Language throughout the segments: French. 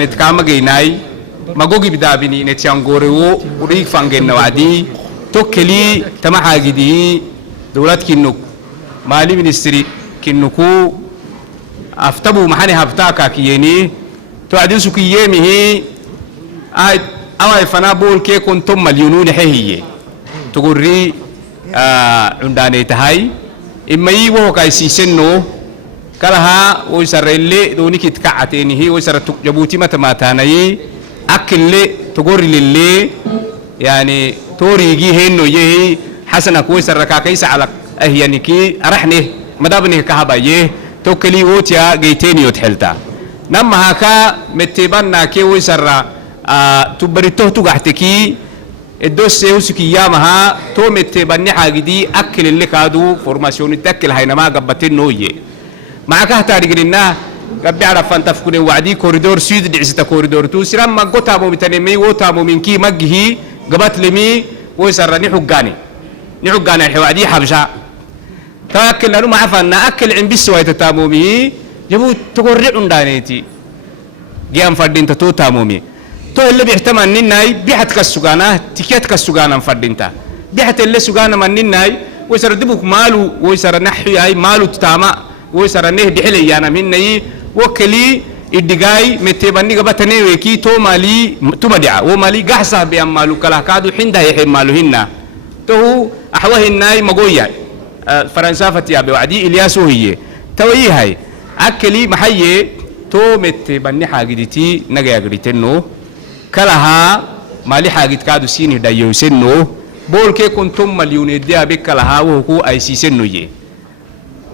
نتكلم جيناي ماجوجي بدابيني نتشانغورو وريك فانجن نوادي توكلي تما حاجدي دولات كينو مالي منستري كينوكو أفتبو محني هفتاكا كيني توعدين سكيمه أما فنا بول كي كنتم مليونون هي تقولي عندنا تهاي إما يبغى كايسي سنو كلها ويسر اللي دوني كتكعتين هي ويسر جبوتي متماتاني أكل تقول للي يعني توريجي هنو يهي حسنا كويسر ركاكيس على أهيانكي أرحني مدابني كهبا يه توكلي وتيا جيتيني وتحلتا نما هكا متبنا كي ويسر تبريتوه تقعتكي الدوس يوسكي يامها تو متبني حاجدي أكل اللي كادو فورماسيون تأكل هاي نما قبتين نويه معك هتاري قلنا قبل عرف أن تفكون وعدي كوريدور سيد دعسة كوريدور تو سلام ما قطع مو بتنمي وطع من كي مجهي قبت لمي ويسر نحجاني الحوادي حبشة تأكل لأنه ما عفنا أكل عن بسوي تتامومي جبوا تقرر عندانيتي جيام فردين تتو تامومي تو اللي بيحتمل نناي بيحت كالسجانة تكيت كالسجانة فردينتا بيحت اللي سجانة من نناي ويسر دبوك مالو ويسر نحي هاي مالو تتاما ويسر نه بحلي أنا مني وكلي الدجاي متبني قبتني وكي تو مالي تمدع ومالي جحسه بأمالو كلا كادو حنده يحب مالو هنا تو أحوه الناي مجويا فرنسا فتيا بوعدي إلياسو هي توي هاي أكلي محيي تو متبني حاجتي نجا قريتنو كلها مالي حاجة كادو سينه دايو سنو بول كي كنتم مليون ديا بكلها وهو أي سيسنو يه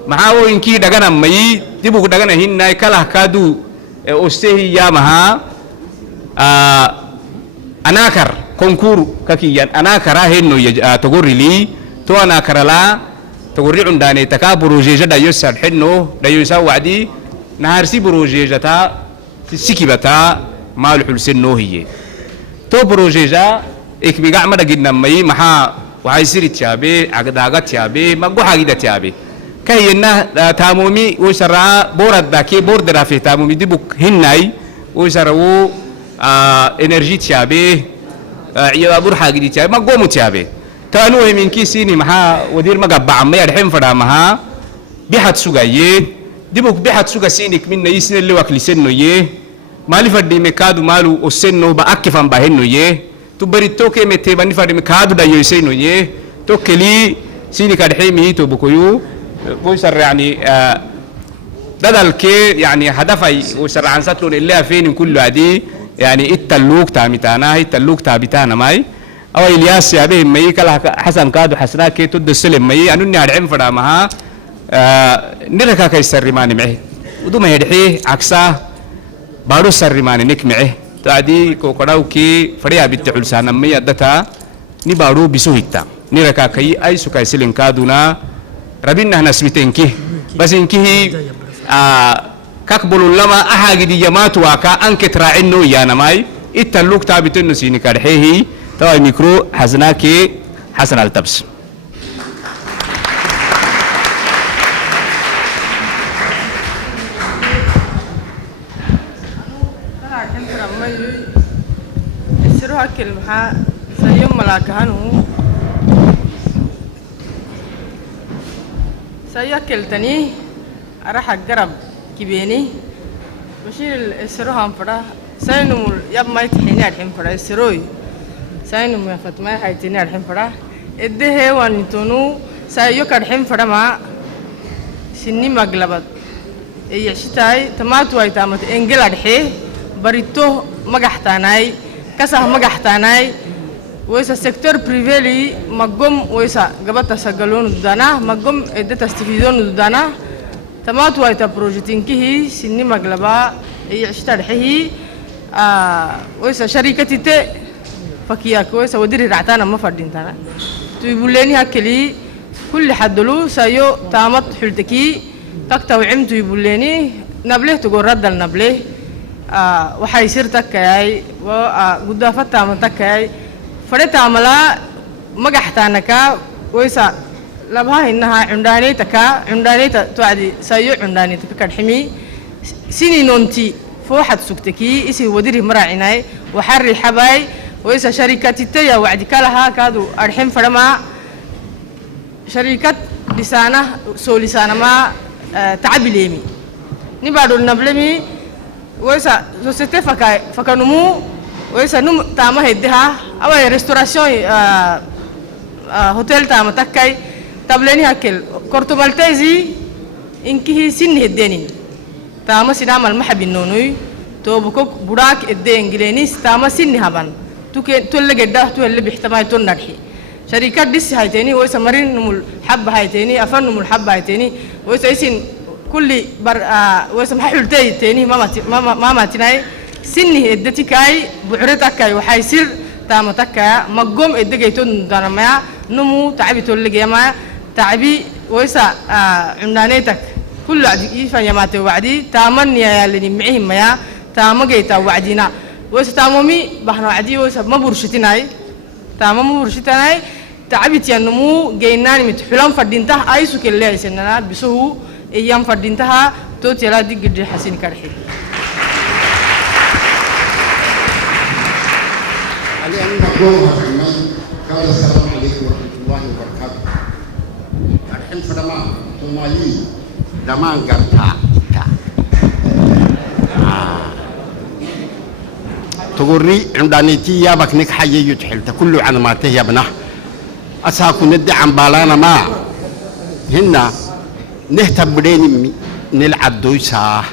معاو إنكي دعنا ماي تبغى دعنا هنا كله كادو أستهي يا مها أناكر كونكور ككيان أناكر هنو تقول لي تو أناكر لا تقول لي عندنا تكابر وجيجة دا يسر حنو دا يسوي وعدي نهارسي بروجيجة تا سكيبتا مال حلسين نوهية تو بروجيجة إك بيجا ما دقينا ماي مها وعايزير تيابي عقداقات تيابي ما جو حاجة تيابي كأنه تامومي ويسرع بورد ذاكي بورد رافي تامومي دبوك هناي ويسرعو إنرجي تيابي يبور حاجة تيابي ما قومو تيابي تانوه من كيسيني مها ودير ما قبع ما يرحم فرا مها بيحت سوغايه دبوك بيحت سوغا سينك من يسن اللي وكل سنو يه مالي فردي مكادو مالو السنو بأكفن بهنو يه تبريتو كي متبني فردي مكادو دا يسنو يه توكلي سيني كدحيمي تبوكيو ويسر يعني بدل كي يعني هدفي ويسر عن سطلون اللي فين كل عدي يعني التلوك تامتانا هي التلوك تابتانا ماي أو إلياس يا به ماي كلا حسن كادو حسنا كي تود السلم ماي أنو نعرف عم فرامها نركا كيسر رماني معه ودوما يدحيه عكسه بارو سر رماني نك معه تعدي كوكراو كي فريا بتعول سانا ماي أدتا نبارو بسويتا نركا كي أي سكاي سلم كادونا ربنا نسمتين كه بس إنكه كقبلوا لما أحد يجمعت واقع أنك تراعنو يا نماي التلوك تابتين نسيني كرهيه تواي ميكرو حزناك حسن التبس السروها كلمة سيوم ملاكهانو سيأكلتني أروح أجرب كبيني بشيل السروها فرا سينمو يب ما يتحيني الحين فرا السروي سينمو يا فاطمة حيتني الحين فرا إديه وانتونو سيوك الحين فرا ما سني مقلبت يعشتاي تماتو أي تامت إنجل الحين بريتو مجحتاناي كسه مجحتاناي ويسا سيكتور بريفيلي مقوم ويسا قبط تسجلون دانا مقوم إدت تستفيدون دانا تمات وايتا بروجيتين كيه سني مقلبا يعشتار حيه ويسا شركة تي فكياك ويسا وديري رعتانا ما فردين تانا تيبوليني هكلي كل حدلو سايو تامت حلتكي تكتو عم تيبوليني نبله تقول رد النبله وحيصير تكاي وقدافة تامت تكاي فريت عملا مجحتانا كا ويسا لبها إنها عنداني تكا عنداني توعدي سيو عنداني تكا كرحمي سيني نونتي فوحد سكتكي إسي وديري مراعناي وحري حباي وإسا شركات التيا وعد كالها كادو أرحم فرما شركات لسانة سو لسانة ما تعبي ليمي نبادو النبلمي وإسا سوسيتي فكانمو وإسا نم تاما هدها أو ريستوراسيون هوتيل تاما تكاي تبليني هكل كورتو مالتيزي إنكي سن هديني تاما سينام المحب النونوي تو بكوك براك الدين جلينيس تاما سن هبان تولى جدا تولى باحتمال تنرحي شركات ديس هايتيني وإسا مرين نمول حب هايتيني أفن نمول حب هايتيني وإسا يسين كل وإسا محل تاني ما ماتناي سني إدتي كاي بعرتك كاي وحيصير تاما تكا مقوم إدجيتون دارما نمو تعبي تولى جماعة تعبي وإسا عمدانيتك كل عدي فنيمات وعدي تامن يا اللي معهم يا تام جيتا وعدينا وستامومي بحنا عدي وس ما برشتناي تام ما برشتناي تعبت يا نمو جيناني متحلم فردينتها أي سوق اللي سننا بسهو أيام فردينتها توت يلا دي قدر حسين كرحي. قال السلام عليكم ورحمة الله وبركاته. الحين فرما ثمالي دمان قرطا تقولي عندانيتي يا بكنك حي يتحلت كله عن ما تهي ابنه أساكو ندي عن بالانا ما هنا نهتم بدين نلعب دويسا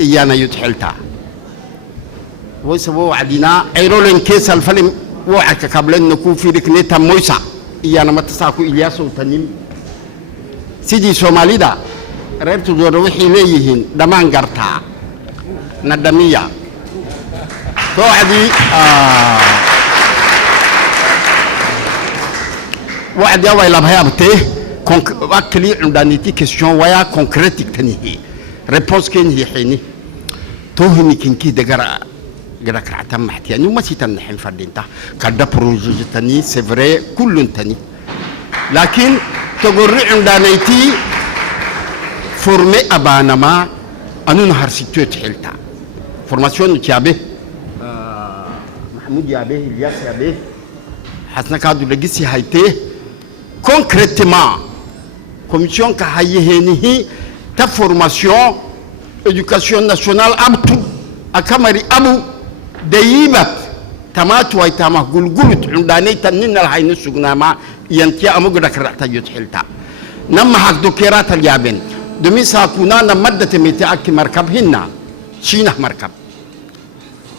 إيانا يتحلتا ويسبو عدينا ايرولين كيس الفيلم وعك قبل ان نكون في ركنيتا موسى ايانا ما تساكو الياس وتنيم سيدي سومالي دا ريبتو دور وحي ليهن دمان قرطا ندمية تو عدي وعد يا ويلا بهابته اكلي عندانيتي كيسيون ويا كونكريتيك تنيهي ريبونس كين هي حيني تو هني كنكي دغرا قد كرعتم محتي أنو ما سيتن حين فردينتا كذا بروجي تاني سفري كل تاني لكن تقول عندانيتي فورمي أبانا ما أنو نهار سيتوت حيلتا فورماسيون تيابه محمود يابه الياس يابه حسنا كادو لجيسي هايته concrètement commission كهاي هنيه تا فورماسيون éducation nationale أبتو أكمري أبو دايبك تمات ويتامه قلقلت عنداني تنين الحين السجنا ما ينتيا أمقدك رأتا يتحلتا نما حق دوكيرات اليابين دمي ساكونا نمدة ميتاك مركب هنا شينه مركب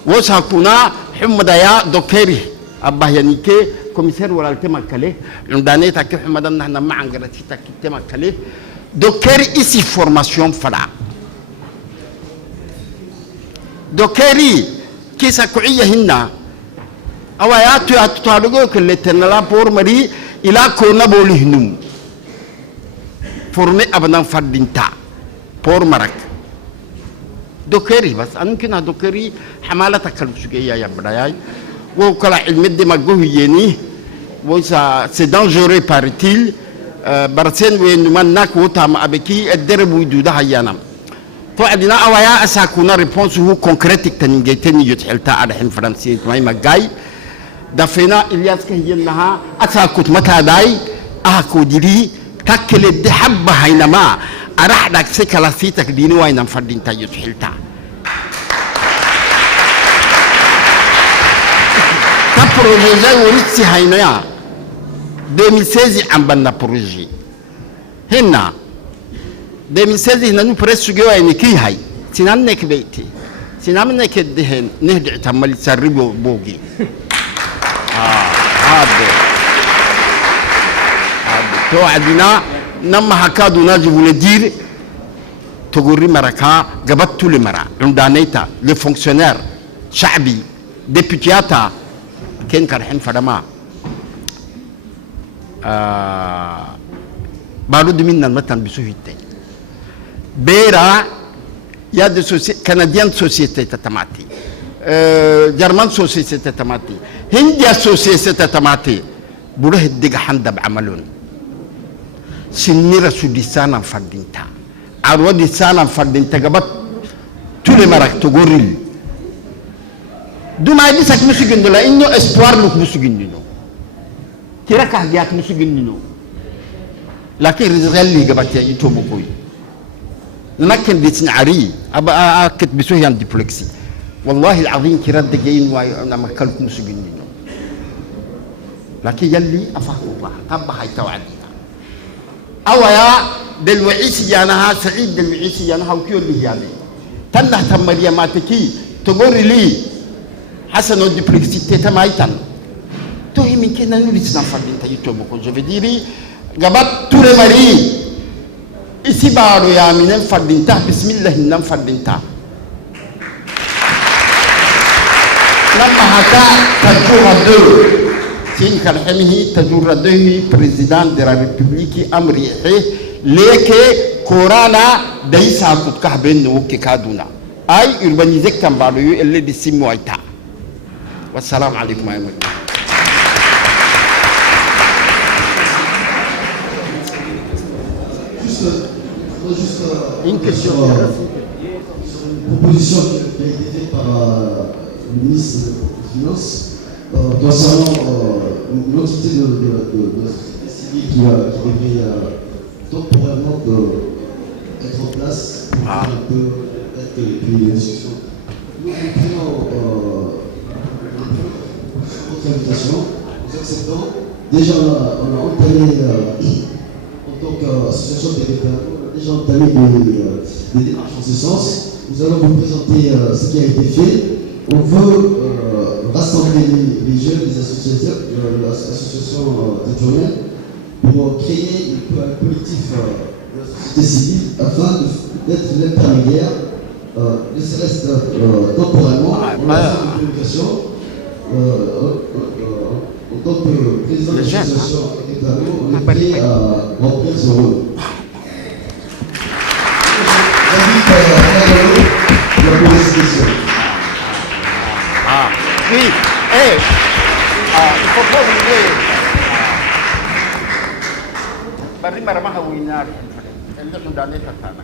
وساكونا حمد يا دوكيري أبا ينيكي كوميسير ولا التمكلي عنداني تاكي حمد نحن ما عنقرتي تاكي التمكلي دوكيري إسي فورماسيون فلا دوكيري كيسا كوعية هنا أواياتو ياتو كل تنلا بور مري إلى كونا بولهنم فورمي أبنا فردينتا بور مرك دوكيري بس أنا كنا دوكيري حمالة كالبسوكية يا برايا وكلا علم الدماغ يني وسا سي دانجوري بارتيل برسين وين من ناك وتام أبكي الدرب ويدودا هيانا فعندنا أوايا أساكونا ريبونس هو كونكريتيك تنجيتني يتحلتا على حين فرنسي ماي مجاي دفنا إلياس كهينها أساكوت متى داي أكو ديري تكل الدحبة هينما أرح دك سكلا سيتك ديني وين فردين تا يتحلتا تبروجي زي وريتسي هينيا 2016 عم بنا بروجي هنا 2016 نحن بريس جوا يعني كي هاي سنان نك بيتي سنان نك دهن نهدع تملي سربو بوجي هذا تو عندنا نما هكادو ناجي ولدير تقولي مركا جبت لمرا عندانيتا لفونكسيونير شعبي ديبوتياتا كين كارحين فرما بارود منا المتن بسهيتي بيرا يا دي كنديان سوسيتي تتماتي جرمان سوسيتي تتماتي هنديا سوسيتي تتماتي بروح الدقة حندب عملون سنيرة سوديسانا فردينتا arwadi salam fardin tagabat tous les marak togoril duma di sak musugin la inno espoir lu musugin no tiraka giat musugin no lakin rizal li gabat ya ito bokoy لكن بتنعري أبقى أكت بسوي عن ديبلكسي والله العظيم كرد جاين وأنا ما كلكم سجنينه لكن يلي أفهم الله تبع هاي توعدنا أو يا دلوعيسي أنا سعيد دلوعيسي أنا هوكيو اللي يعني تنه تمريا ما تكي تقول لي حسن الديبلكسي تتمايتن توهي من كنا نريد نفرد انت يتوبكم je veux dire gabat tous les maris ici baro ya minen fardinta bismillah nan fardinta لما هكا تجور دو تين كالحمه تجور دو بريزيدان دي لا ريبوبليك امري ليك كورانا دايسا كوت كهبن وكي كادونا اي urbanisé كان بارو اللي دي سيمو ايتا والسلام عليكم يا مكي Juste une question. Sur une proposition qui a été faite par le ministre des Finances concernant une entité de la société civile qui devrait temporairement être en place pour un peu peut-être et puis les discussions. Nous prenons votre invitation, nous acceptons. Déjà on a entamé en tant qu'association des référendums, on a déjà entamé des démarches en ce sens. Nous allons vous présenter ce qui a été fait. On veut rassembler les jeunes, les associations, l'association téturienne, pour créer un collectif de la société civile afin d'être l'intermédiaire, ne serait-ce temporairement, on a fait une communication. En tant que président de l'association on est prêt à remplir ce rôle. J'invite à la poser cette question. Ah, oui, il faut pas oublier. Bari marama hawinar, elle nous donne tatana.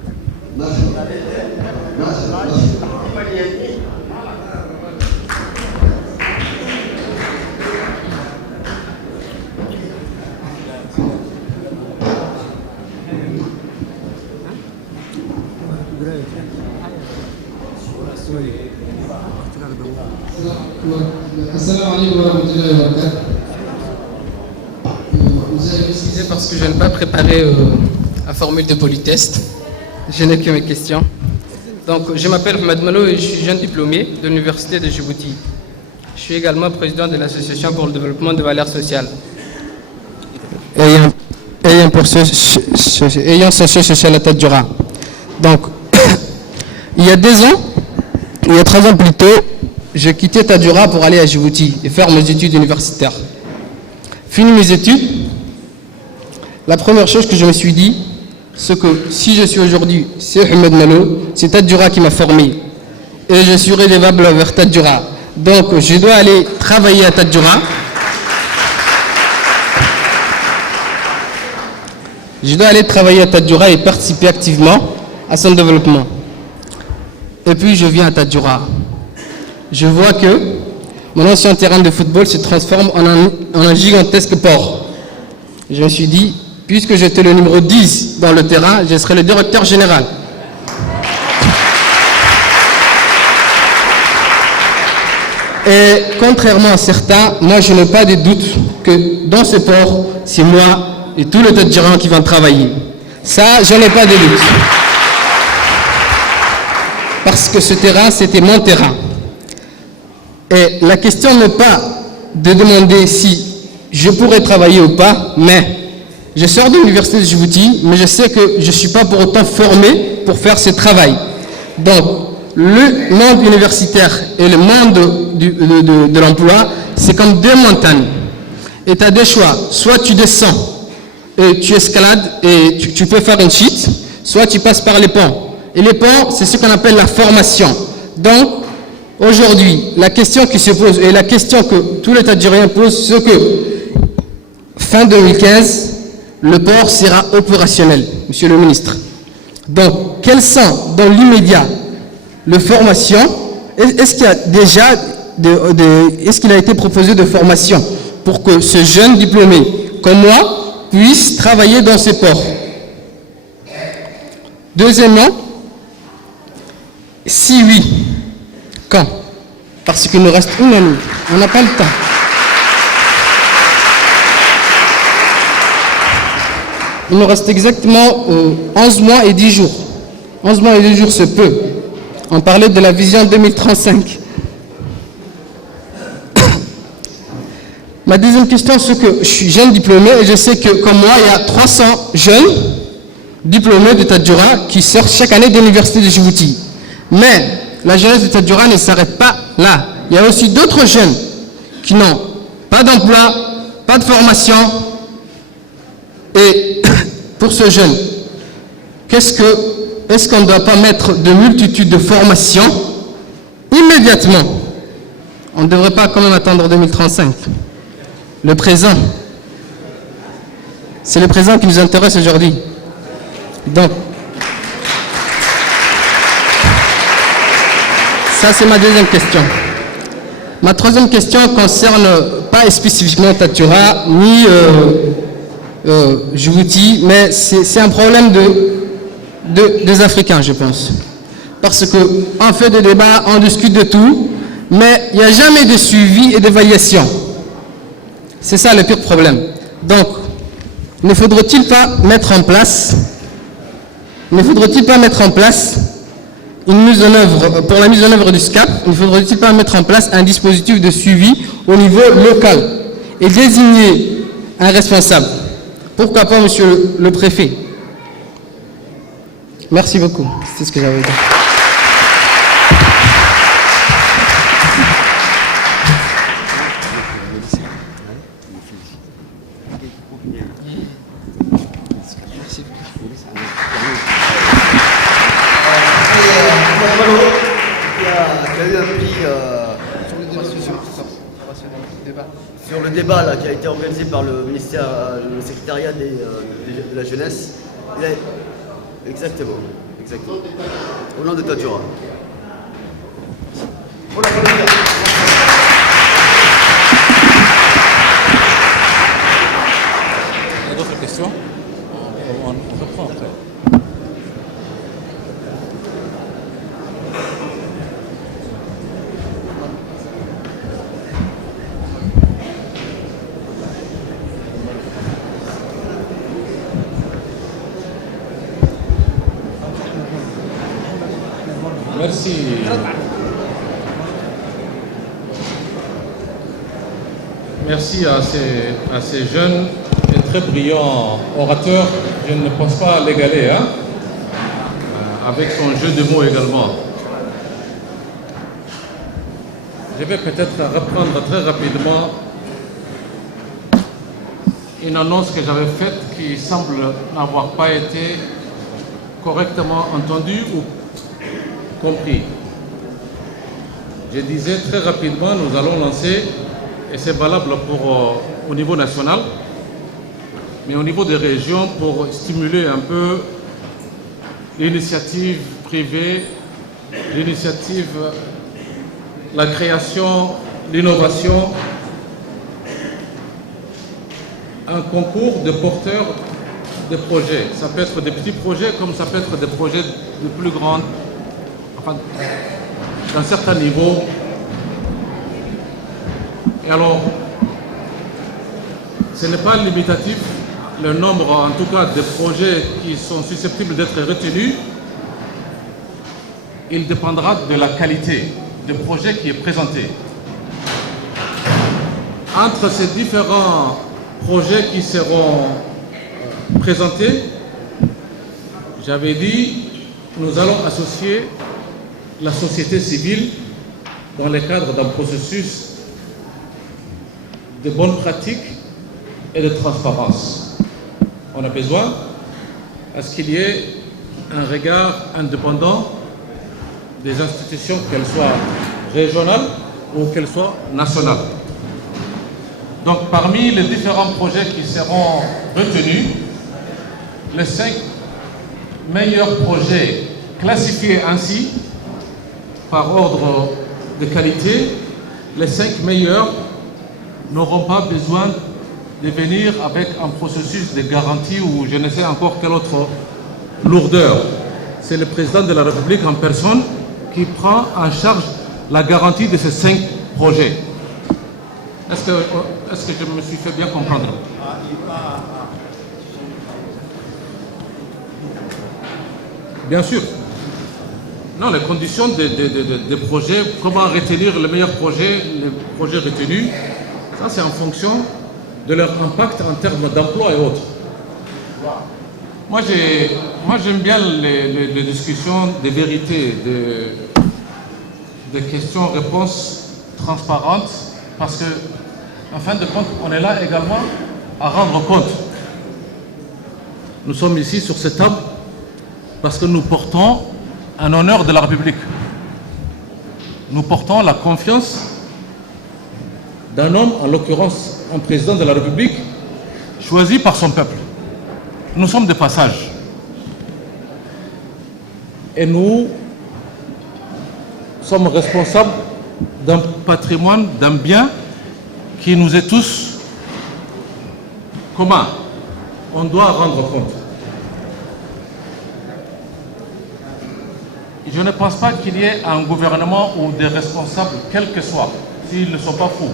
Assalamu alaikum wa rahmatullahi wa barakatuh. Vous allez m'excuser parce que je n'ai pas préparé la formule de polytest. Je n'ai que mes questions. Donc, je m'appelle Ahmed Malo et je suis jeune diplômé de l'Université de Djibouti. Je suis également président de l'Association pour le développement de valeurs sociales. Ayant son siège social à Tadjoura. Donc, il y a 2 ans, il y a 3 ans plus tôt, j'ai quitté Tadjoura pour aller à Djibouti et faire mes études universitaires. Fini mes études, la première chose que je me suis dit, c'est que si je suis aujourd'hui, c'est Ahmed Malo, c'est Tadjoura qui m'a formé. Et je suis redevable vers Tadjoura. Donc je dois aller travailler à Tadjoura. Je dois aller travailler à Tadjoura et participer activement à son développement. Et puis je viens à Tadjoura. Je vois que mon ancien terrain de football se transforme en un gigantesque port. Je me suis dit, puisque j'étais le numéro 10 dans le terrain, je serai le directeur général. Et contrairement à certains, moi je n'ai pas de doute que dans ce port, c'est moi et tous les Tadjouriens qui vont travailler. Ça, je n'ai pas de doute. Parce que ce terrain, c'était mon terrain. Et la question n'est pas de demander si je pourrais travailler ou pas, mais je sors de l'université de Djibouti, mais je sais que je ne suis pas pour autant formé pour faire ce travail. Donc, le monde universitaire et le monde de l'emploi, c'est comme 2 montagnes. Et tu as 2 choix. Soit tu descends et tu escalades et tu peux faire une chute, soit tu passes par les ponts. Et les ponts, c'est ce qu'on appelle la formation. Donc, aujourd'hui, la question qui se pose, et la question que tous les Tadjouriens posent, c'est que fin 2015, le port sera opérationnel, monsieur le ministre. Donc, quelles sont dans l'immédiat les formations? Est-ce qu'il y a déjà est-ce qu'il a été proposé de formation pour que ce jeune diplômé comme moi puisse travailler dans ces ports? Deuxièmement, si oui, quand? Parce qu'il nous reste une année, on n'a pas le temps. Il nous reste exactement 11 mois et 10 jours. 11 mois et 10 jours, c'est peu. On parlait de la vision 2035. Ma deuxième question, c'est que je suis jeune diplômé et je sais que, comme moi, il y a 300 jeunes diplômés de Tadjoura qui sortent chaque année de l'université de Djibouti. Mais la jeunesse de Tadjoura ne s'arrête pas là. Il y a aussi d'autres jeunes qui n'ont pas d'emploi, pas de formation. Et pour ce jeune, est-ce qu'on ne doit pas mettre de multitudes de formations immédiatement? On ne devrait pas quand même attendre 2035. Le présent, c'est le présent qui nous intéresse aujourd'hui. Donc, ça c'est ma deuxième question. Ma troisième question concerne pas spécifiquement Tadjoura, ni Djibouti, mais c'est un problème des Africains, je pense. Parce qu'on fait des débats, on discute de tout, mais il n'y a jamais de suivi et d'évaluation. C'est ça le pire problème. Donc, ne faudrait-il pas mettre en place une mise en œuvre, pour la mise en œuvre du SCAP, ne faudrait-il pas mettre en place un dispositif de suivi au niveau local et désigner un responsable? Pourquoi pas, monsieur le préfet? Merci beaucoup. C'est ce que j'avais dit. Sur le débat là, qui a été organisé par le ministère, le secrétariat de la jeunesse. Exactement. Au nom de Tadjoura. Il y a d'autres questions? On reprend après. Merci. Merci à ces jeunes et très brillants orateurs. Je ne pense pas l'égaler, hein, avec son jeu de mots également. Je vais peut-être reprendre très rapidement une annonce que j'avais faite qui semble n'avoir pas été correctement entendue ou compris. Je disais très rapidement, nous allons lancer, et c'est valable au niveau national, mais au niveau des régions, pour stimuler un peu l'initiative privée, la création, l'innovation, un concours de porteurs de projets. Ça peut être des petits projets comme ça peut être des projets de plus grandes, enfin, d'un certain niveau. Et alors, ce n'est pas limitatif, le nombre en tout cas de projets qui sont susceptibles d'être retenus. Il dépendra de la qualité du projet qui est présenté. Entre ces différents projets qui seront présentés, j'avais dit, nous allons associer la société civile dans le cadre d'un processus de bonnes pratiques et de transparence. On a besoin à ce qu'il y ait un regard indépendant des institutions, qu'elles soient régionales ou qu'elles soient nationales. Donc parmi les différents projets qui seront retenus, les 5 meilleurs projets classifiés ainsi, par ordre de qualité, les 5 meilleurs n'auront pas besoin de venir avec un processus de garantie ou je ne sais encore quelle autre lourdeur. C'est le président de la République en personne qui prend en charge la garantie de ces 5 projets. Est-ce que je me suis fait bien comprendre? Bien sûr. Non, les conditions des projets, comment retenir le meilleur projet, les projets retenus, ça c'est en fonction de leur impact en termes d'emploi et autres. Moi j'aime bien les discussions de vérité, des questions-réponses transparentes, parce que, en fin de compte, on est là également à rendre compte. Nous sommes ici sur cette table parce que nous portons un honneur de la République. Nous portons la confiance d'un homme, en l'occurrence un président de la République, choisi par son peuple. Nous sommes de passage. Et nous sommes responsables d'un patrimoine, d'un bien qui nous est tous commun. On doit rendre compte. Je ne pense pas qu'il y ait un gouvernement ou des responsables, quels que soient, s'ils ne sont pas fous,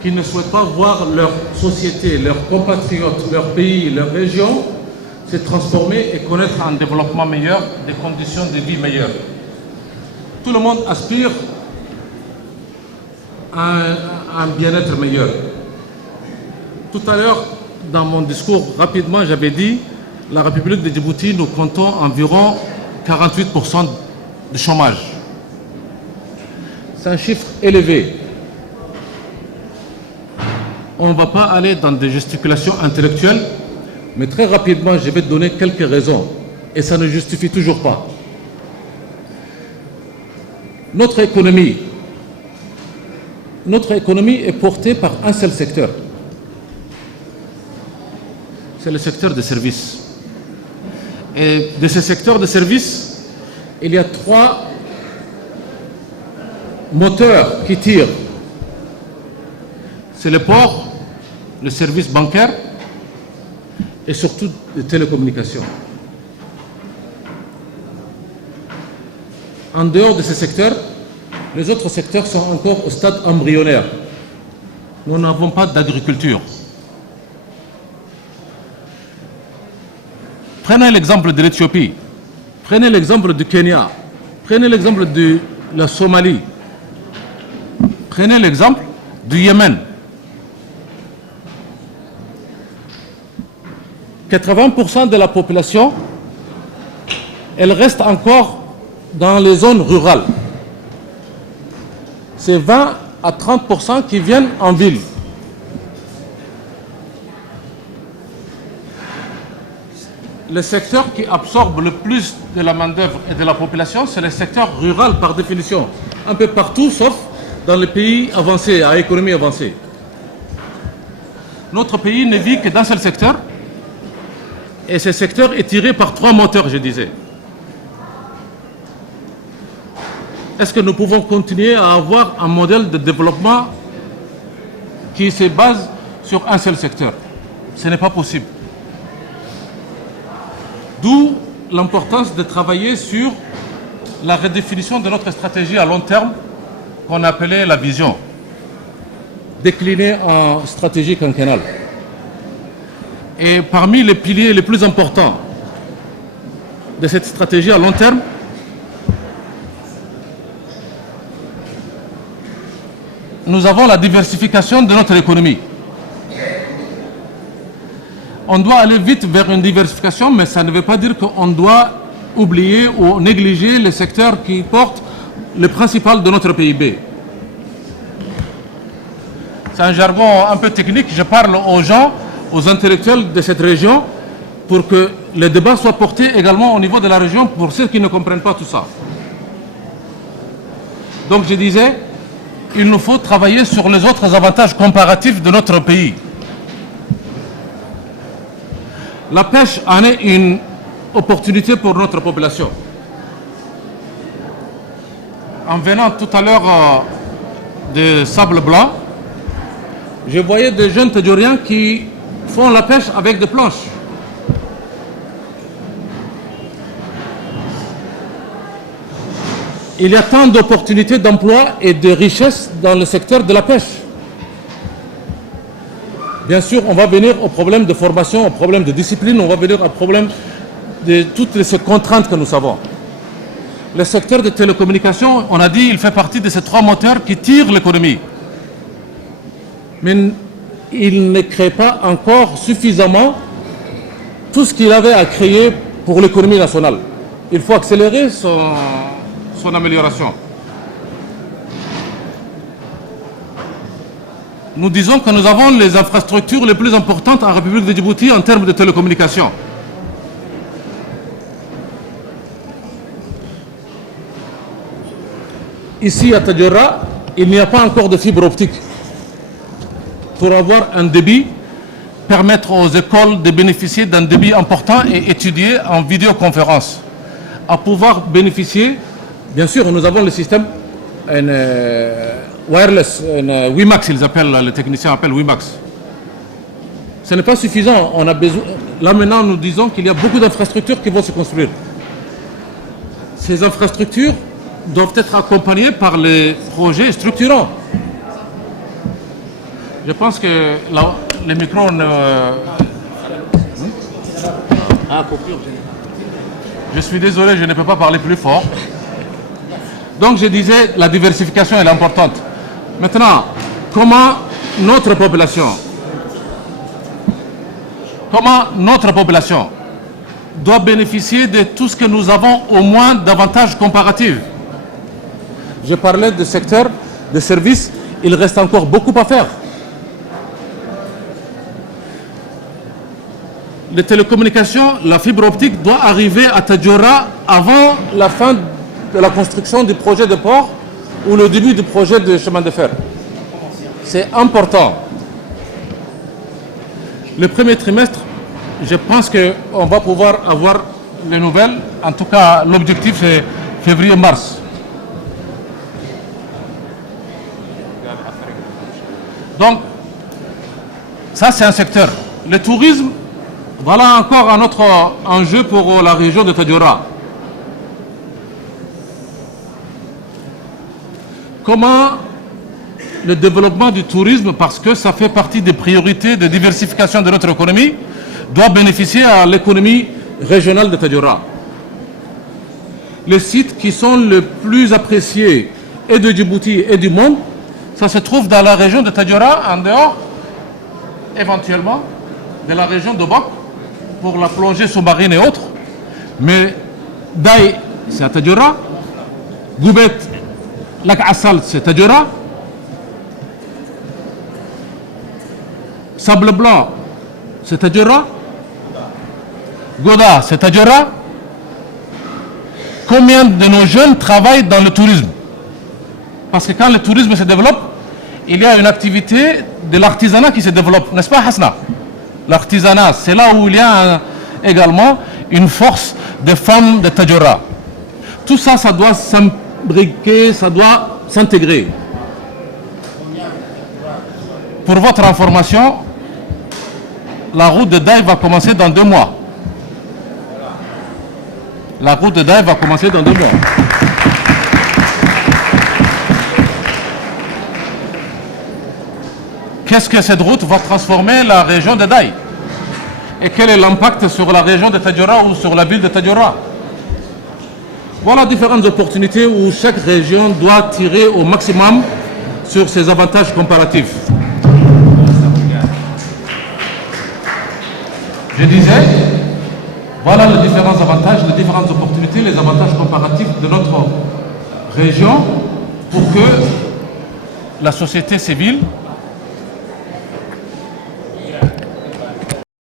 qui ne souhaitent pas voir leur société, leurs compatriotes, leur pays, leur région se transformer et connaître un développement meilleur, des conditions de vie meilleures. Tout le monde aspire à un bien-être meilleur. Tout à l'heure, dans mon discours, rapidement, j'avais dit la République de Djibouti, nous comptons environ 48% de chômage. C'est un chiffre élevé. On ne va pas aller dans des gesticulations intellectuelles, mais très rapidement, je vais donner quelques raisons. Et ça ne justifie toujours pas. Notre économie est portée par un seul secteur. C'est le secteur des services. Et de ce secteur de services, il y a 3 moteurs qui tirent. C'est le port, le service bancaire et surtout les télécommunications. En dehors de ces secteurs, les autres secteurs sont encore au stade embryonnaire. Nous n'avons pas d'agriculture. Prenez l'exemple de l'Éthiopie, prenez l'exemple du Kenya, prenez l'exemple de la Somalie, prenez l'exemple du Yémen. 80% de la population, elle reste encore dans les zones rurales. C'est 20 à 30% qui viennent en ville. Le secteur qui absorbe le plus de la main-d'œuvre et de la population, c'est le secteur rural par définition. Un peu partout, sauf dans les pays avancés, à économie avancée. Notre pays ne vit que d'un seul secteur, et ce secteur est tiré par 3 moteurs, je disais. Est-ce que nous pouvons continuer à avoir un modèle de développement qui se base sur un seul secteur? Ce n'est pas possible. D'où l'importance de travailler sur la redéfinition de notre stratégie à long terme qu'on appelait la vision, déclinée en stratégie quinquennale. Et parmi les piliers les plus importants de cette stratégie à long terme, nous avons la diversification de notre économie. On doit aller vite vers une diversification, mais ça ne veut pas dire qu'on doit oublier ou négliger les secteurs qui portent le principal de notre PIB. C'est un jargon un peu technique, je parle aux gens, aux intellectuels de cette région, pour que le débat soit porté également au niveau de la région pour ceux qui ne comprennent pas tout ça. Donc je disais, il nous faut travailler sur les autres avantages comparatifs de notre pays. La pêche en est opportunité pour notre population. En venant tout à l'heure de Sable Blanc, je voyais des jeunes Tadjouriens qui font la pêche avec des planches. Il y a tant d'opportunités d'emploi et de richesses dans le secteur de la pêche. Bien sûr, on va venir au problème de formation, au problème de discipline, on va venir au problème de toutes ces contraintes que nous savons. Le secteur des télécommunications, on a dit, il fait partie de ces trois moteurs qui tirent l'économie. Mais il ne crée pas encore suffisamment tout ce qu'il avait à créer pour l'économie nationale. Il faut accélérer son amélioration. Nous disons que nous avons les infrastructures les plus importantes en République de Djibouti en termes de télécommunications. Ici à Tadjoura, il n'y a pas encore de fibre optique. Pour avoir un débit, permettre aux écoles de bénéficier d'un débit important et étudier en vidéoconférence. À pouvoir bénéficier, bien sûr, nous avons le système wireless, WiMAX, les techniciens appellent WiMAX. Ce n'est pas suffisant. On a besoin, là maintenant, nous disons qu'il y a beaucoup d'infrastructures qui vont se construire. Ces infrastructures doivent être accompagnées par les projets structurants. Je pense que les micros ne... Je suis désolé, je ne peux pas parler plus fort. Donc je disais, la diversification est importante. Maintenant, comment notre population doit bénéficier de tout ce que nous avons au moins d'avantages comparatifs. Je parlais du secteur des services, il reste encore beaucoup à faire. Les télécommunications, la fibre optique doit arriver à Tadjoura avant la fin de la construction du projet de port ou le début du projet de chemin de fer. C'est important. Le premier trimestre, je pense qu'on va pouvoir avoir les nouvelles. En tout cas, l'objectif est février-mars. Donc, ça c'est un secteur. Le tourisme, voilà encore un autre enjeu pour la région de Tadjoura. Comment le développement du tourisme, parce que ça fait partie des priorités de diversification de notre économie, doit bénéficier à l'économie régionale de Tadjoura. Les sites qui sont les plus appréciés et de Djibouti et du monde, ça se trouve dans la région de Tadjoura, en dehors, éventuellement, de la région de Bok, pour la plongée sous-marine et autres. Mais Daï, c'est à Tadjoura. Goubet, Lac Assal, c'est Tadjoura. Sable Blanc, c'est Tadjoura. Goda, c'est Tadjoura. Combien de nos jeunes travaillent dans le tourisme? Parce que quand le tourisme se développe, il y a une activité de l'artisanat qui se développe, n'est-ce pas Hasna? L'artisanat, c'est là où il y a également une force de femmes de Tadjoura. Tout ça, ça doit s'imbriquer, ça doit s'intégrer. Pour votre information, la route de Daï va commencer dans 2 mois. La route de Daï va commencer dans 2 mois. Qu'est-ce que cette route va transformer la région de Daï? Et quel est l'impact sur la région de Tadjoura ou sur la ville de Tadjoura? Voilà différentes opportunités où chaque région doit tirer au maximum sur ses avantages comparatifs. Je disais, voilà les différents avantages, les différentes opportunités, les avantages comparatifs de notre région pour que la société civile